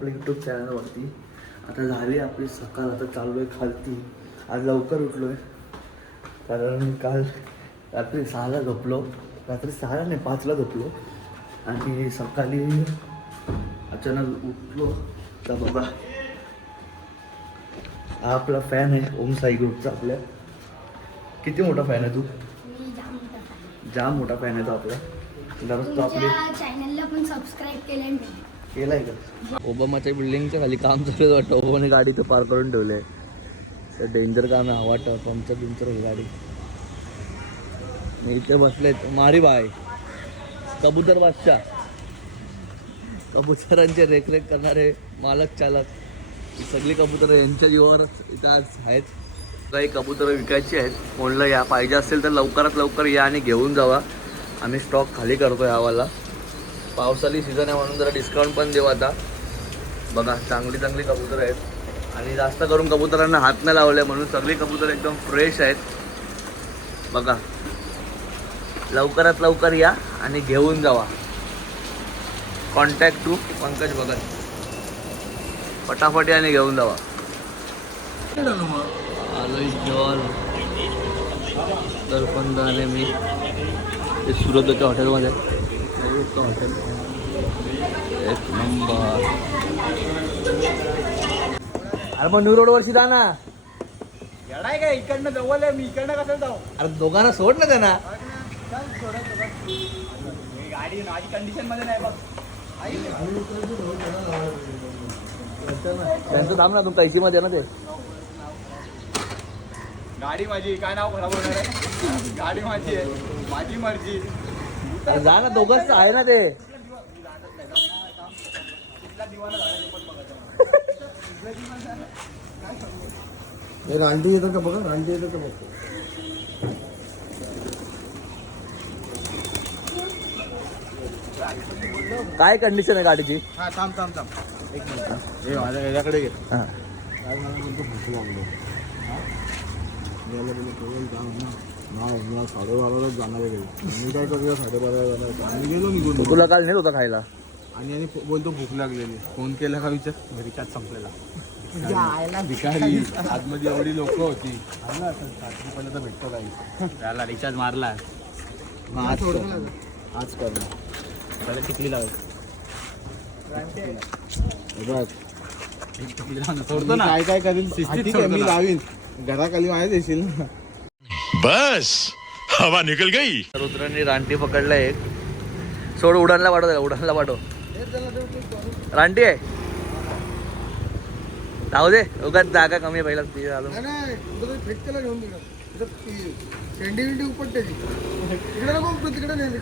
आपल्या यूट्यूब चॅनलवरती. आता झाली आपली सकाळ, आता चाललो आहे खालती. आज लवकर उठलो आहे कारण काल रात्री 6ला झोपलो. रात्री 6ला नाही 5ला झोपलो आणि सकाळी अचानक उठलो. तर बघा हा आपला फॅन आहे ओम साई ग्रुपचा. आपल्या किती मोठा फॅन आहे तू? जाम मोठा फॅन आहे तो आपला. दररोज तो आपले चॅनलला पण सबस्क्राईब केलंय मी. केलाय का? ओबामाच्या बिल्डिंगच्या खाली काम चालू आहे वाटतं. ओबामाने गाडी तर पार करून ठेवले आहे. तर डेंजर काम आहे. हवा वाटतं पंक्चर होईल गाडी. मी इथे बसलेत मारी बाय कबूतर बादशाह, कबुतरांचे रेखरेख करणारे मालक चालक, ही सगळी कबुतरं यांच्या जीवावरच इथं आज आहेत. काही कबुतरं विकायची आहेत. कोणला या पाहिजे असेल तर लवकरात लवकर या आणि घेऊन जावा. आम्ही स्टॉक खाली करतो यावाला. पावसाळी सीझन आहे म्हणून जरा डिस्काउंट पण देऊ आता. बघा चांगली चांगली कबुतरं आहेत आणि जास्त करून कबुतरांना हात नाही लावले म्हणून सगळी कबुतरं एकदम फ्रेश आहेत. बघा लवकरात लवकर या आणि घेऊन जावा. Contact to Pankaj Bhagat. फटाफट या आणि घेऊन जावा. आलोय जॉल तर पण झाले मी ते सुरतच्या हॉटेलमध्ये. हॉटेल एक नंबर. अरे मग न्यू रोडवरशी जा ना. येडाय काय इकडनं जवळ आहे, मी इकडनं कसं जाऊ? अरे दोघांना सोड ना त्यांना. गाडी माझी कंडिशन मध्ये नाही बघ. त्यांचं थांब ना, तू कैसीमध्ये ना ते. गाडी माझी काय नाव खराब होणार आहे? गाडी माझी आहे, माझी मर्जी. अरे जा ना, दोघंच आहे ना ते. रानटी येतं का बघा, रानटी येतं का बघा. काय कंडिशन आहे गाडीची? हा थांब थांब थांब एक मिनिट. हे माझ्या याच्याकडे घे. हां काय मला म्हणतो भूक लागलो. याला बोललो केवळ जाम ना. नाही मी 12:30लाच जाणार आहे घरी. मी काय करूया 12:30ला जाणार. आम्ही गेलो निघून. तुला काल नेत होता खायला आणि बोलतो भूक लागलेली. फोन केला का विचार, घरी काच संपलेला. भिकारी आतमध्ये एवढी लोक होती. ना 60 रुपयाला तर भेटतो काही. त्याला रिचार्ज मारला. आज करणार त्याला टिकली लाव. सोडतो ना. काय काय करेल ठीक आहे, मी लावीन. घराखाली माझ्या देशील ना. बस हवा निकल गई. रुद्रांनी रानटी पकडला एक. सोड, उडानला पाठव त्याला, उडानला पाठव. रानटी आहे जाऊ दे. उगाच जागा कमी आहे पहिला ती झालो.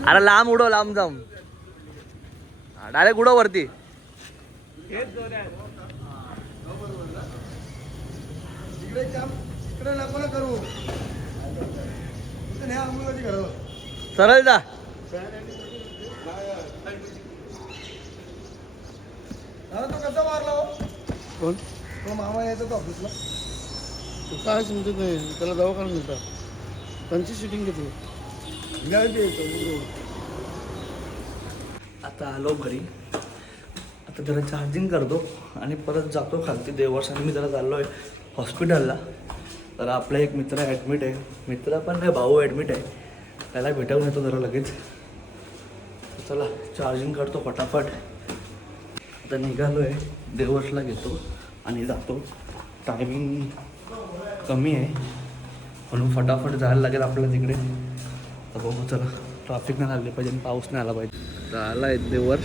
अरे लांब उडव, लांब जाम. डायरेक्ट उडव वरती. सरळ जा. तो कसा मारला हो? कोण? तो मामा यायचा तो ऑफिसला. काय समजत नाही त्याला दवाखाना मिळता. त्यांची शूटिंग घेतली. आता आलो घरी. आता जरा चार्जिंग करतो आणि परत जातो खालती देवर्ष. आणि मी जरा चाललो आहे हॉस्पिटलला. तर आपला एक मित्र ॲडमिट आहे. मित्र पण नाही, भाऊ ॲडमिट आहे. त्याला भेटावून येतो जरा लगेच. चला चार्जिंग करतो फटाफट. आता निघालो आहे, देवर्षला घेतो आणि जातो. टायमिंग कमी आहे म्हणून फटाफट जायला लागेल आपल्याला तिकडे. तर बघू चला, ट्रॅफिक नाही लागली पाहिजे आणि पाऊस नाही आला पाहिजे. आता आला आहे देवर्ष.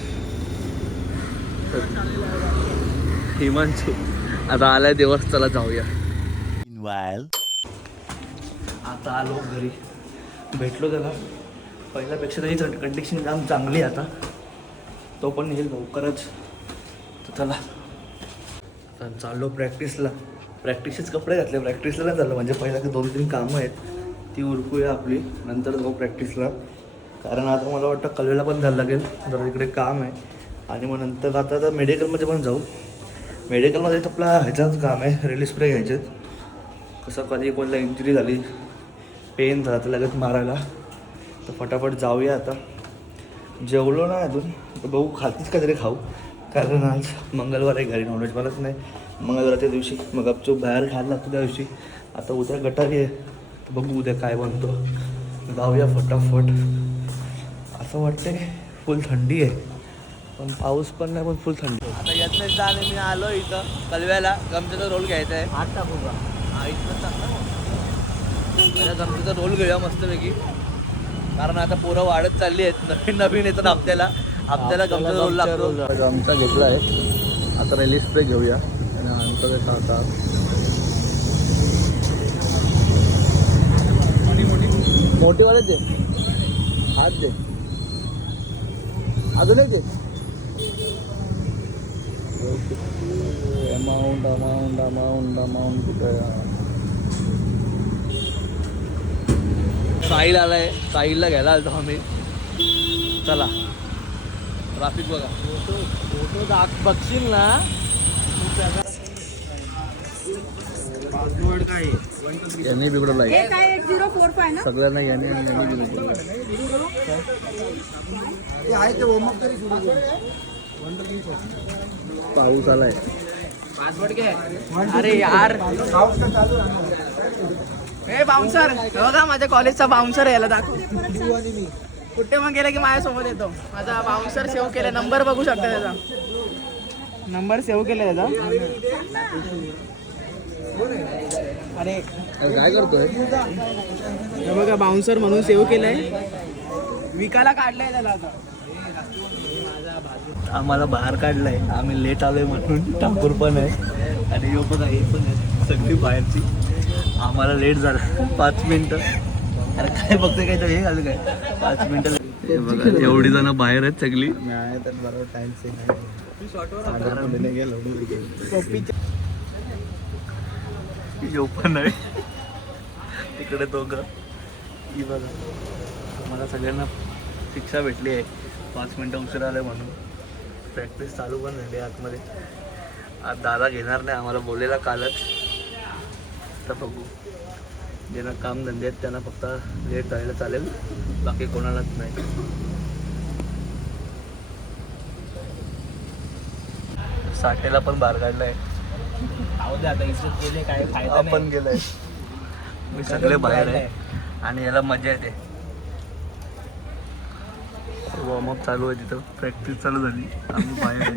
हिमांशू आता आलाय देवर्ष. चला जाऊया. आता आलो घरी, भेटलो त्याला. पहिल्यापेक्षा त्याची कंडिशन जाम चांगली आहे आता. तो पण येईल लवकरच. तर चला आता चाललो प्रॅक्टिसला. प्रॅक्टिसचेच कपडे घातले, प्रॅक्टिसला नाही चाललं. म्हणजे पहिला 2-3 कामं आहेत ती उरकूया आपली, नंतर जाऊ प्रॅक्टिसला. कारण आता मला वाटतं कलवेला पण जायला लागेल, जरा इकडे काम आहे. आणि मग नंतर आता मेडिकलमध्ये पण जाऊ. मेडिकलमध्ये आपला ह्याच्याच काम आहे, रिलीज स्प्रे घ्यायचे. कसं कधी कोणाला इंजुरी झाली, पेन झाला तर लगेच मारायला. तर फटाफट जाऊया आता. जेवलो ना अजून, तर बघू खातीच काहीतरी खाऊ. कारण आज मंगळवार आहे, घरी नॉनव्हेज बनत नाही मंगळवारच्या दिवशी. मग गपचूप बाहेर खायला लागतो त्या दिवशी. आता उद्या गटारी आहे, तर बघू उद्या काय बनतो. जाऊया फटाफट. असं वाटतंय फुल थंडी आहे, पण पाऊस पण नाही, पण फुल थंडी. आता यातनंच जाणे मी आलो इथं कलव्याला. गमतीचा रोल घ्यायचा आहे. हात टाकू का? हा इथनं टाकला गमतीचा रोल घेऊया मस्तपैकी. कारण आता पोरं वाढत चालली आहेत, नवीन नवीन येतात हप्त्याला गमतीचा रोल लागतो. आमचा घेतला आहे. आता रेली स्प्रे घेऊया आणि आमचं ते आता मोठीवाले दे, हात दे, अजून एक दे. अमाऊंट अमाऊंट अमाऊंट अमाऊंट कुठे साहिल आलाय, साहिलला घ्यायला आलतो आम्ही. चला ट्रॅफिक बघा. फोटो बघशील ना. यांनी बिघडवला आहे सगळ्यांना. यांनी बिघडवलं. पाऊस आलाय. अरे यार हे बाउन्सर बघा, माझ्या कॉलेजचा बाउन्सर यायला दाखव. कुठे मग गेला की माझ्यासोबत येतो. माझा बाउन्सर सेव्ह केला, नंबर बघू शकता त्याचा. नंबर सेव्ह केला त्याचा. अरे काय करतोय? हे बघा बाउन्सर म्हणून सेव्ह केलंय. विकायला काढलंय त्याला आता. आम्हाला बाहेर काढलंय, आम्ही लेट आलोय म्हणून. ठाकूर पण आहे आणि यो पण आहे, पण आहे सगळी बाहेरची. आम्हाला लेट झालं 5 मिनिटं. अरे काय बघतोय, काय तर हे घालू काय 5 मिनिटं. हे बघा एवढी जण बाहेर आहेत सगळी. नाही तर बरोबर टाइम से यो पण आहे तिकडे दोघं. ही बघा आम्हाला सगळ्यांना शिक्षा भेटली आहे 5 मिनिटं उशीर आलं म्हणून. प्रॅक्टिस चालू पण झाली आतमध्ये. आज दादा घेणार नाही आम्हाला, बोललेला कालच. तर बघू, ज्यांना कामधंदे आहेत त्यांना फक्त लेट जायला चालेल, बाकी कोणालाच नाही. साठेला पण बाहेर काढलाय. आपण गेलाय. मी सगळे बाहेर आहे आणि याला मजा येते. वॉर्मअप चालू आहे तिथं, प्रॅक्टिस चालू झाली, आम्ही बाहेर आहे.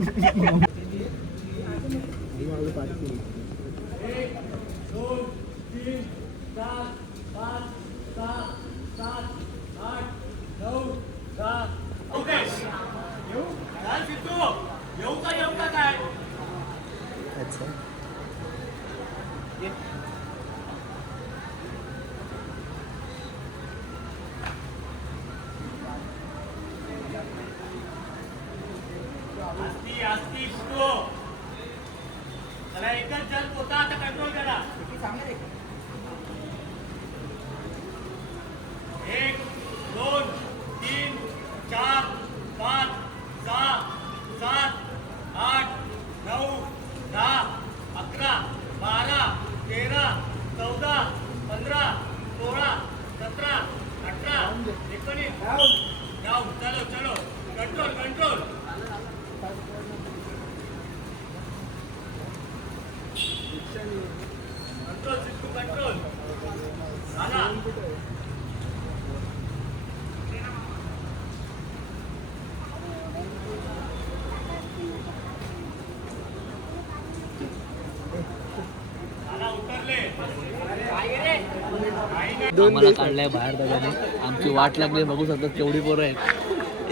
आम्हाला काढलाय बाहेर दादाने. आमची वाट लागली, बघू शकता केवढी पोरं आहेत.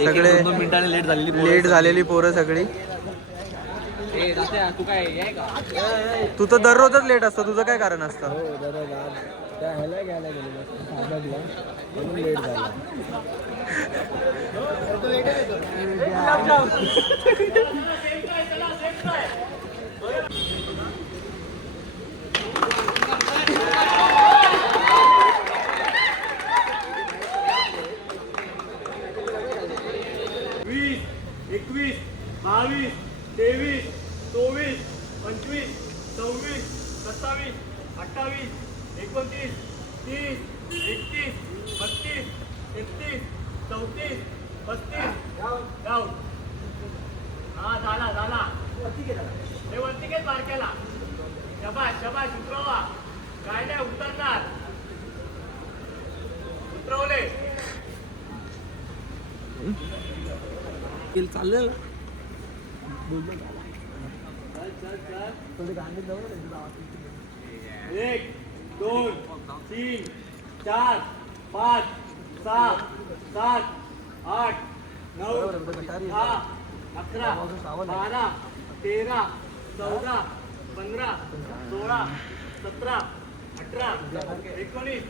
सगळे 2 मिनिटांनी लेट झालेली पोरं सगळी. तू काय आहे का? तू तर दररोजच लेट असतो, तुझं काय कारण असतं? लेट झाला. 21, 22, 23, 24, 25, 26, 27, 28, 29, 30, 31, 32, 33, 34, 35, 35, हा झाला झाला हे वरती घे बारक्याला. शबाश शबाश उतरवा. काय नाही उतरणार. उतरवले. चालेल. एक 2 3 4 5 6 7 8 9 10 11 12 13 14 15 16 17 18 19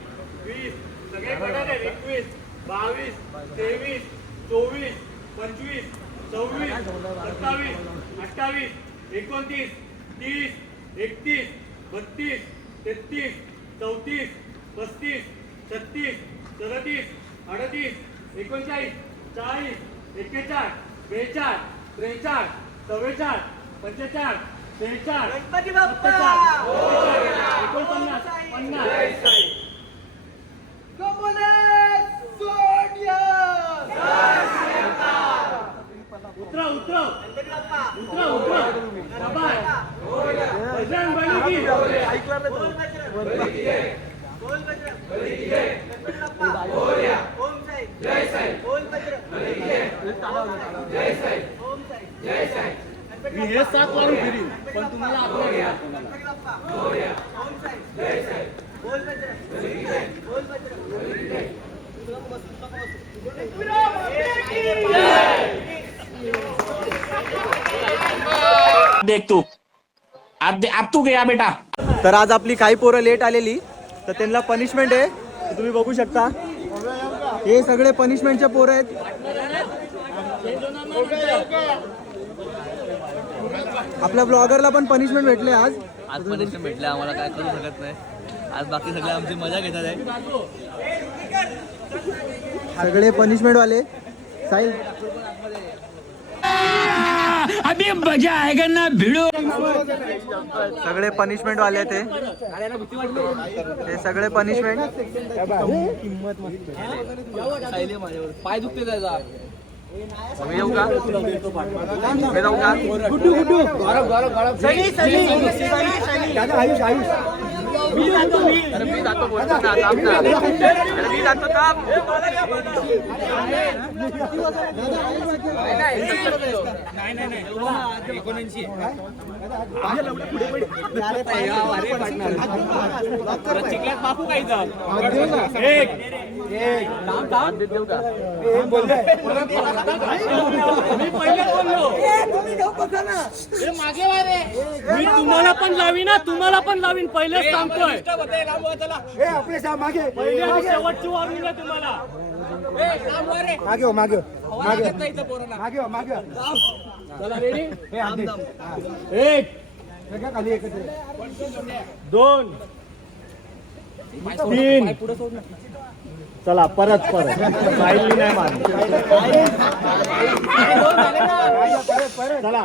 20 सगळे कडे 21 22 23 24 25 26 27 28 29 30 31 32 33 34 35 36 37 38 39 40 41 42 43 44 45 46 उतरव उतरव उतरव उतरव. शाबास. बजरंग बली की. मी हे 7 वारून फिरीन पण तुम्हाला आपल्या घ्या. देख तू अब तू गया बेटा. तर आज आपली काही पोरं लेट आलेली तर त्यांना पनिशमेंट आहे. तर तुम्ही बघू शकता हे सगळे पनिशमेंटचे पोरं आहेत. आपल्या ब्लॉगरला पण पनिशमेंट भेटले आज. पनिशमेंट भेटले आम्हाला, काय करू शकत नाही. आज बाकी सगळे आमची मजा घेतात आहे. सगळे पनिशमेंट वाले. साहिल अभी मजा आएगा ना भिड़ो. सगळे पनिशमेंट वाले ते सगळे पनिशमेंट. पाय दुखते त्याचा. मी येऊ का? मी जाऊ का? मी जातो बोलतो ना. मी जातो थांब. बापू काही जा. मी पहिले बोललो. मी तुम्हाला पण लावीन ना, तुम्हाला पण लावीन. पहिलेच सांगतोय. पहिले मी शेवटची वारून द्या तुम्हाला. चला रेडी. 1 2 3 चला परत साहिलनी नाही मारली. चला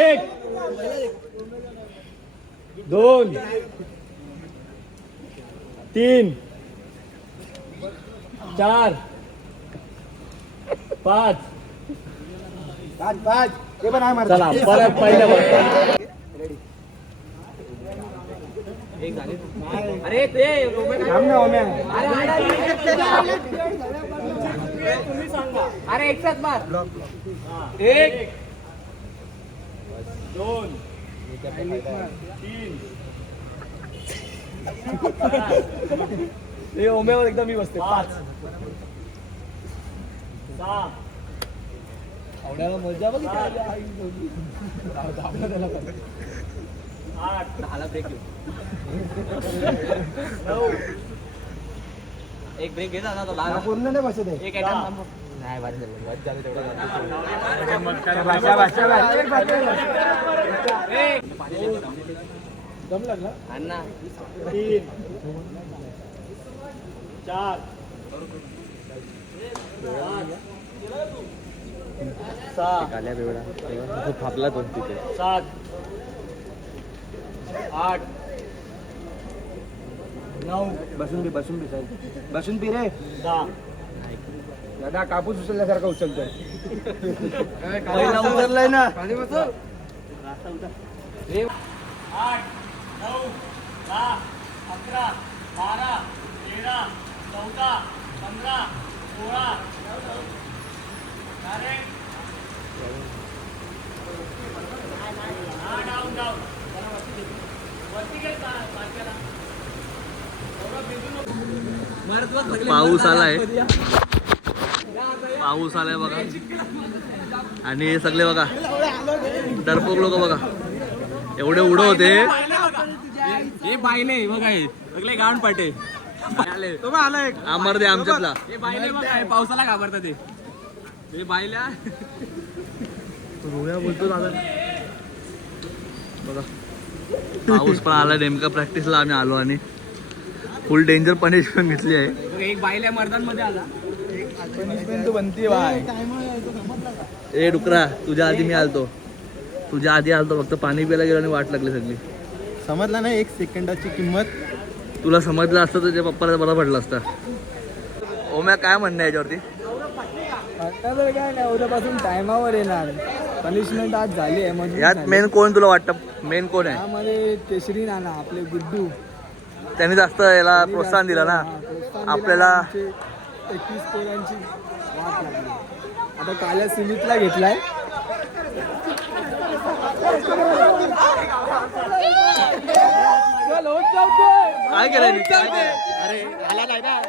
1 2 3 4 5 चला परत पहिल्या. अरे ते तुम्ही सांगा. अरे एक साथ मार. 1 2 3 हे ओम्यावर एकदा मी बसते. 5 6 आवड्याला मजा बघ. 8 10 ब्रेक घेऊ. 9 एक ब्रेक घेता ना. तो पूर्ण नाही बसत आहे. एक आयटम नाही बारी झाली. मजा झाली तेवढं. दम लागला अण्णा. 3 4 6 फापला दोन तिथे. 7 8 9 बसून पी रे. 10 दादा कापूस उचलल्यासारखा उचलतोय. पहिला उतरलाय ना. 8, 9, 10, 11, 12, 13, 14, 15, 16. डाऊन वरती गेल पाचव्याला. पाऊस आलाय, पाऊस आलाय बघा. आणि हे सगळे बघा डरपोक लोक बघा, एवढे उडं होते. हे बायले बघा, हे सगळे गावण पाटे तो पण आलाय. आमर दे आमच्यातला. हे बायले बघा, हे पावसाला घाबरतात ते. हे बायल्या रोया बोलतो दादा बघा. पाऊस पण आला नेमका. प्रॅक्टिसला आम्ही आलो आणि फुल डेंजर पनिशमेंट घेतली आहे. एक बायल्या मर्दांमध्ये आला. पनिशमेंट बनती बाय. ए डुकरा, तुझ्या आधी मी आलतो, तुझ्या आधी आलतो. फक्त पाणी प्यायला गेलो आणि वाट लागली सगळी. समजला ना 1 सेकंदाची किंमत. तुला समजलं असतं तुझ्या पप्पाला बरं पडलं असतं. ओम्या काय म्हणणं आहे याच्यावरती? आता तर काय नाही, उद्यापासून टायमावर येणार. पनिशमेंट आज झाली आहे म्हणजे यात मेन कोण तुला वाटतं? मेन कोण आहे? त्यामध्ये केशरी नाना आपले गुड्डू त्यांनी जास्त याला प्रोत्साहन दिलं ना आपल्याला. 21 पोरांची वाट लागली. आता काल्या सिमितला घेतलाय. काय केलंय? अरे आला नाही ना.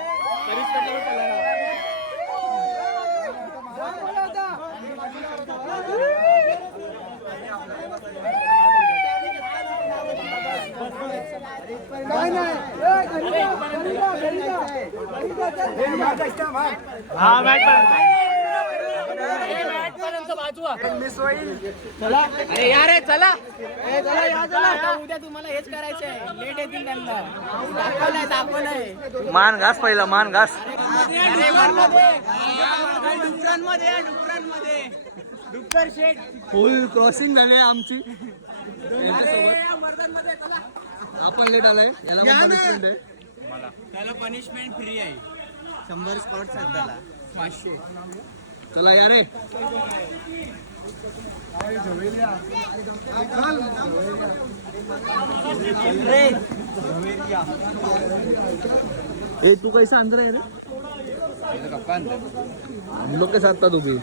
अरे यार चला, उद्या तुम्हाला हेच करायचंय. लेट येतील त्यांना. दाखवलंय. मान घास पहिला, मान घास. डुक्कर शेट फुल क्रॉसिंग झाली आहे आमची. आपण लेट आलाय, याला पनिशमेंट आहे. त्याला पनिशमेंट फ्री आहे. 100 स्पॉट्स आहेत त्याला. 500. चला या रे. ए तू कैसा अंदर है रे? हम लोग के साथ था तू भी.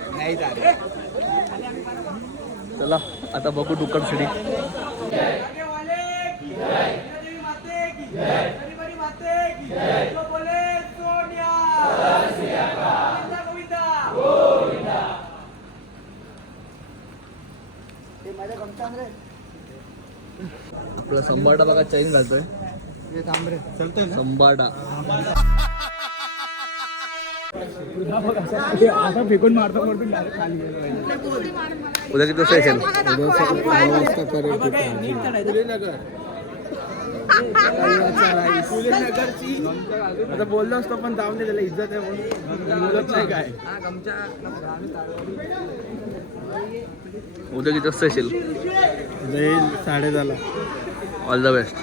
चला आता बघू डुक्कर सिटी. आपला संबाडा बघा चैन घालतोय. संबाडा आता फेकून मारतो डायरेक्ट खाली गेलो. उद्या किती वाजता येशील? आता बोललो असतो पण जाऊन दे, त्याला इज्जत आहे म्हणून बोलत नाही काय. उद्या किती वाजता येशील? 10:30. All the best.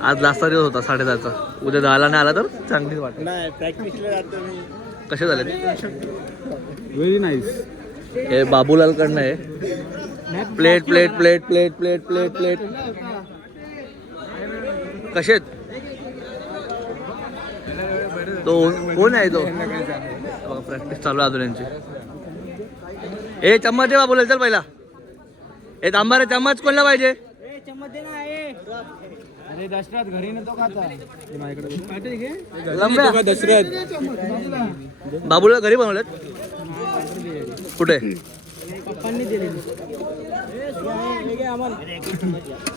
आज लास्टचा दिवस होता 10:30चा. उद्या 10ला नाही आला तर चांगलीच वाटत. नाही प्रॅक्टिसला जातो मी. कसे झाले? Very nice. हे बाबूलाल कडनं आहे. Plate plate plate plate plate plate plate. कसे आहेत? तो कोण आहे तो? बघा प्रॅक्टिस चालू आहे अजून यांची. ए चम्मच दे बाबूलाल, चल पहिला. ए तांबा रे, चम्मच कोणला पाहिजे? अरे दशरथ घरी नव्हतो खाता. लंब्या दशरथ बाबूला घरी बनवलेत. कुठे? पप्पांनी दिले.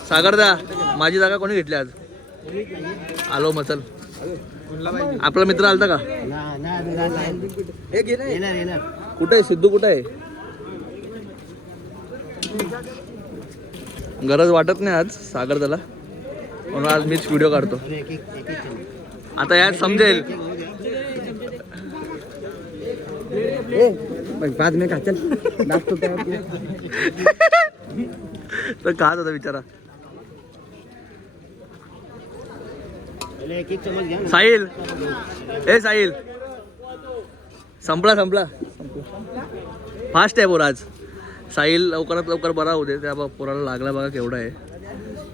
सागर दा, माझी जागा कोणी घेतली आज? आलो मचल. आपला मित्र आलता का? कुठे आहे सिद्धू? कुठे आहे? गरज वाटत नाही आज सागर त्याला, म्हणून आज मीच व्हिडिओ काढतो. आता यात समजेल. बाद में का चल नाचतो तर खात होता बिचारा. साहिल, ए साहिल संपला फास्ट आहे पोर आज. साहिल लवकरात लवकर बरा होऊ दे. त्या पोराला लागला बघा केवढा आहे.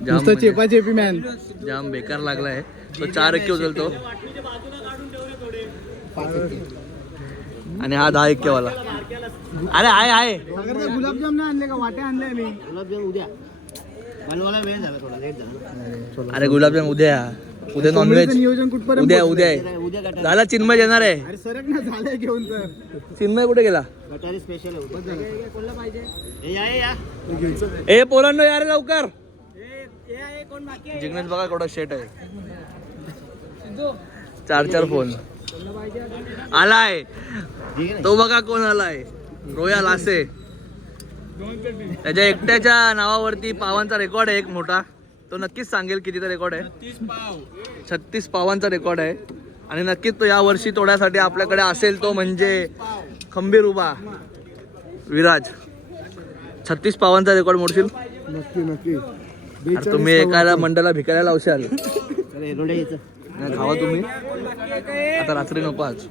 जाम म्हणजे चेपी मॅन. जाम बेकार लागला आहे तो. 4 एक्के उचलतो आणि हा 10 एक्के वाला. अरे आहे गुलाबजाम नाही आणले का? वाटे आणले मी. अरे गुलाबजाम उद्या नॉनव्हेज नियोजन कुठपर्यंत? उद्या आहे. झाला चिन्मय येणार आहे. अरे सरक ना, झालंय घेऊन तर. चिन्मय कुठे गेला? ए पोरांनो यार लवकर. जिग्नेश बघा केवढा शेट आहे. 4 फोन आलाय. तो बघा कोण आलाय. रोयल आसे. त्याच्या एकट्याच्या नावावरती पावांचा रेकॉर्ड आहे एक मोठा. तो नक्कीच सांगेल कितीचा रेकॉर्ड आहे. 36 पावांचा रेकॉर्ड आहे. आणि नक्कीच तो या वर्षी तोड्यासाठी आपल्याकडे असेल तो म्हणजे खंबीर उभा विराज. 36 पावांचा रेकॉर्ड मोडशील. नक्की. अरे तुम्ही एखाद्या मंडळाला भिकायला लावशाल. खावा तुम्ही आता रात्री नको आज.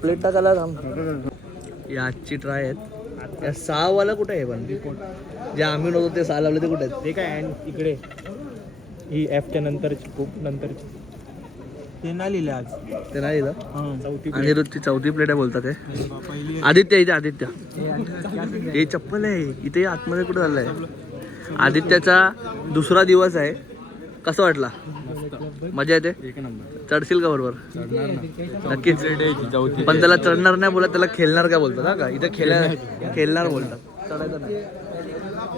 प्लेट टाकायला या आजची ट्राय आहेत. या 6 वाला कुठे आहे पण जे आम्ही नव्हतो ते 6 लावले ते कुठे आहेत? ते काय इकडे ही Fच्या नंतरची खूप नंतरची ते नाही लिहिले आज. ते नाही दिलं. चौथी अनिरुद्धची 4थी प्लेट आहे बोलतात ते. आदित्य इथे आदित्य हे चप्पल आहे इथे आतमध्ये कुठे झालंय. आदित्याचा 2रा दिवस आहे. कसं वाटला? मजा येते. चढशील का बरोबर? नक्कीच. पण त्याला चढणार नाही बोलत, त्याला खेळणार का बोलतात. हा का इथे खेळणार बोलतात. चढायचं नाही.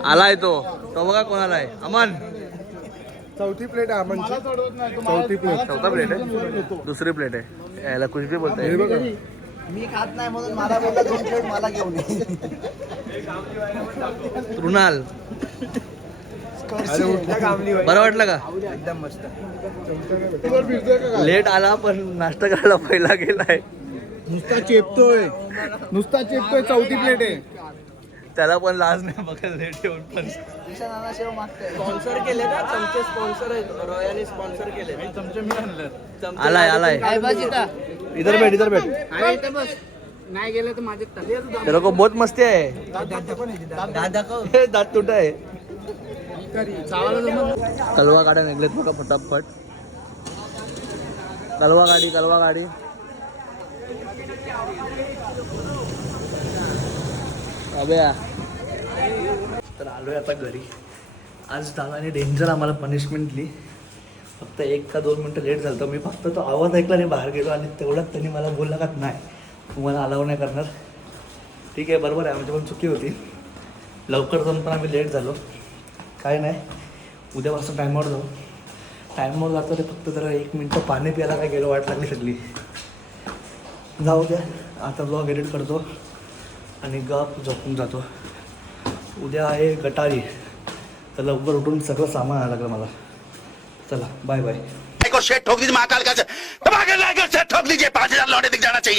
आलाय तो बघा कोण आलाय. अमन. 4थी प्लेट आहे आमची. 4था प्लेट आहे. 2री प्लेट आहे. याला कुछ भी बोलताय. मी खात नाही म्हणून मला बोलला 2 प्लेट मला घेऊन ये. कृणाल बरं वाटलं का? एकदम मस्त. लेट आला पण नाश्ता करायला पहिला गेलाय. नुसता चेपतोय 4थी प्लेट आहे. त्याला पण लाज नाही बघा लेट येऊन पण. स्पॉन्सर केले का? चमचे स्पॉन्सर आहेत. रॉयलने स्पॉन्सर केले. चमचे मी आणले. आलाय इधर बैठ. नाही गेले तर माझे तेरे को बहुत मस्ती आहे. दात तुट आहे. कलवा गाड्या निघलेत बघा फटाफट. कलवा गाडी. अबे तर आलोय आता घरी. आज दादाने डेंजर आम्हाला पनिशमेंट दिली. फक्त 1 का 2 मिनटं लेट झालं. मी फक्त तो आवाज ऐकला आणि बाहेर गेलो आणि तेवढ्यात त्यांनी मला बोलला का नाही तुम्हाला अलाव नाही करणार. ठीक आहे बरोबर आहे आमची पण चुकी होती. लवकर जाऊन पण आम्ही लेट झालो. काय नाही उद्यापासून टायमावर जाऊ. टायमावर जातो ते फक्त जरा 1 मिनटं पाणी प्यायला काय गेलो वाट लागली सगळी. जाऊ द्या आता ब्लॉग एडिट करतो आणि गप झोपून जातो. उद्या आहे गटारी तर लवकर उठून सगळं सामान आणायला लागलं मला. चला बाय बाय. शेट ठोक दीजिए महाकाल का ठोक दीजिए 5000 लौटे दिख जाना चाहिए.